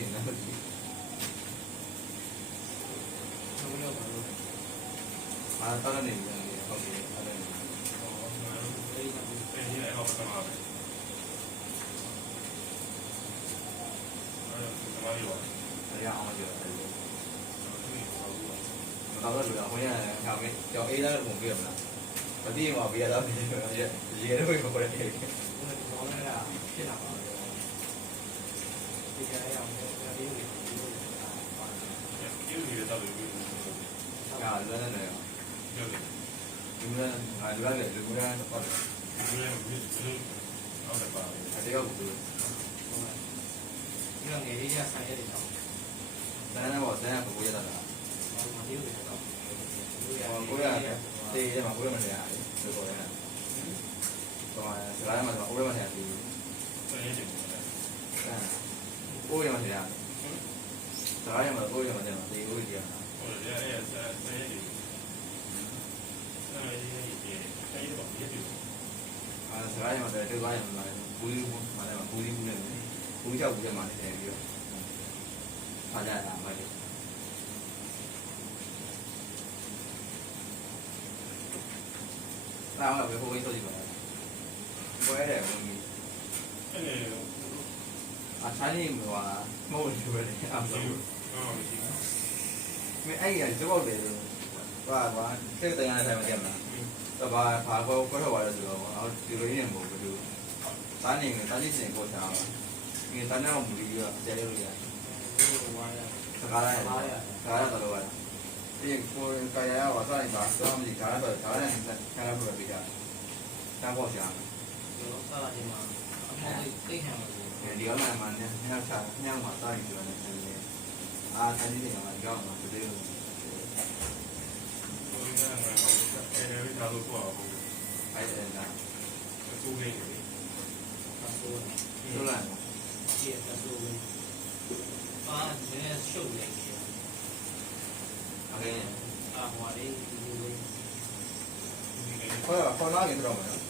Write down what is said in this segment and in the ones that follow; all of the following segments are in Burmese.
ဖြစ်နေတယ်ဆုံးလို့ပါလို့မာတော်နေတယ်ဟုတ်ကဲ့ဟုတ်တယ်ရအောင်ကြည့်ရတယ်။ဘာလို့လဲ။ဟိုရကံမေကြောင်အေးလာပုံပြရမလား။မသိရင်မပြရတော့ဘူး။ရေတော့ပဲပေါ်တယ်။ဘာလို့လဲ။ဖြစ်လာပါ့။ဒီကရ ကြောက်ပြီးပြီးငါလွယ်နေတယ်ကြောက်တယ်ဒီမှာငါလွယ်တယ်ဒီမှာတော့ဒီမှာဘယ်လိုအောက်တယ်ပါအဲ့ဒါကဘူးဒီငယ်လေးရဆိုင်ရတယ်တော့ဇာတ်နဲ့ပေါ့ဇာတ်ကဘူးရတာလားမသိဘူးတော့ကိုရတယ်တေးရမှာကိုရမနေရတယ်ဒီပေါ်ရတယ်တော့ဇာတ်မှာတော့ကိုရမနေရတယ်ကိုရမနေရတယ် စကားရမှာကိုယ်ရမှာတဲ့မှာတေကိုကြီးရမှာဟုတ်တယ်အဲ့ဒါဆက်ဆက်ရည်အာစကားရမှာတဲ့တို့ပါရမှာလည်းဘူးဘူးမှာလည်းဘူးဘူးနဲ့ဘူးကြောက်ဘူးကြောက်မှာလည်းပြီးတော့ဖာကြတာမှာလေလာအောင်ပဲဟိုဝင်းဆိုကြည့်ပါလားပွဲတယ်ဘူးကြီးအဲ့ဒါအဆိုင်မှာ မဟုတ်ဘူးပဲအာမဟုတ်ဘူးမင်းအဲ့ရကြောက်တယ်လို့ဟာကွာစိတ်တရားဆိုင်မှာကြက်မလားတဘာဘာကောကွက်ထွက်သွားတယ်ဆိုတော့အော်ဒီလိုရင်းမဟုတ်ဘူးသားနေမယ်သားလေးစင်ကိုချာအောင်ငါသားနဲ့အောင်မူပြီးတော့ဆယ်လေးလို့ရတယ်စကားလိုက်စကားရတော့ရတယ်ဒီကိုကာယရောသွားရင်ပါသွားမလို့ဒါလည်းဒါလည်းခါရဖို့ပဲပြတာတောင်းဖို့ရှာတယ်တော့စားလာခြင်းမှာအမေတိတ်ခံမှာ 내가 말만 그냥 다 그냥 왔다 이거는 근데 아 다니네 말이야 막 그래 요. 우리가 뭐 애를 다 놓고 하고 아이 애나 두개 이게 가서 놀라 이게 가서 아 내가 쇼를 해 요. 아래 아 머리 이거 뭐 야? 거야 거나 이더라고 요.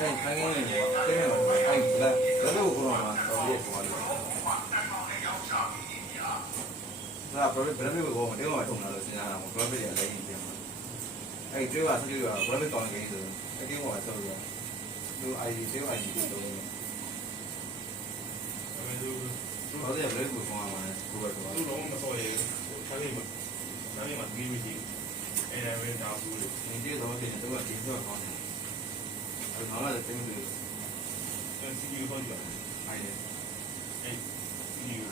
တိုင်းခိုင်းနေတယ်ပြေးမော်အဲ့ဒါလည်းလို့ကတော့မှာတော့ပြေးသွားတယ်ဒါပရိုဘယ်လိုကိုမတေးမှာထုံလာလို့စဉ်းစားတာမဟုတ်ဘယ်လိုလဲလည်းပြင်မှာအဲ့ဒီတွေ့ပါဆက်တွေ့ပါဘယ်လိုကောင်းနေဆိုအဲ့ဒီဟောဆိုရသူ ID တေး ID ကိုတော့။အဲလိုသူဘာလဲဘယ်လိုကိုကောင်းမှာလဲကိုကတော့လုံးမစော်ရဲ။ဒါပေမဲ့ဒါပေမဲ့ဒီဝီဒီ အဲ့ဒါပဲတောင်းဘူးလေဒီနေ့တော့တင်တော့ဒီတော့ကောင်းတယ်အဲ့တော့လည်းတင်လို့စီယူဟောကြတယ်အဲ့ဒီစီယူ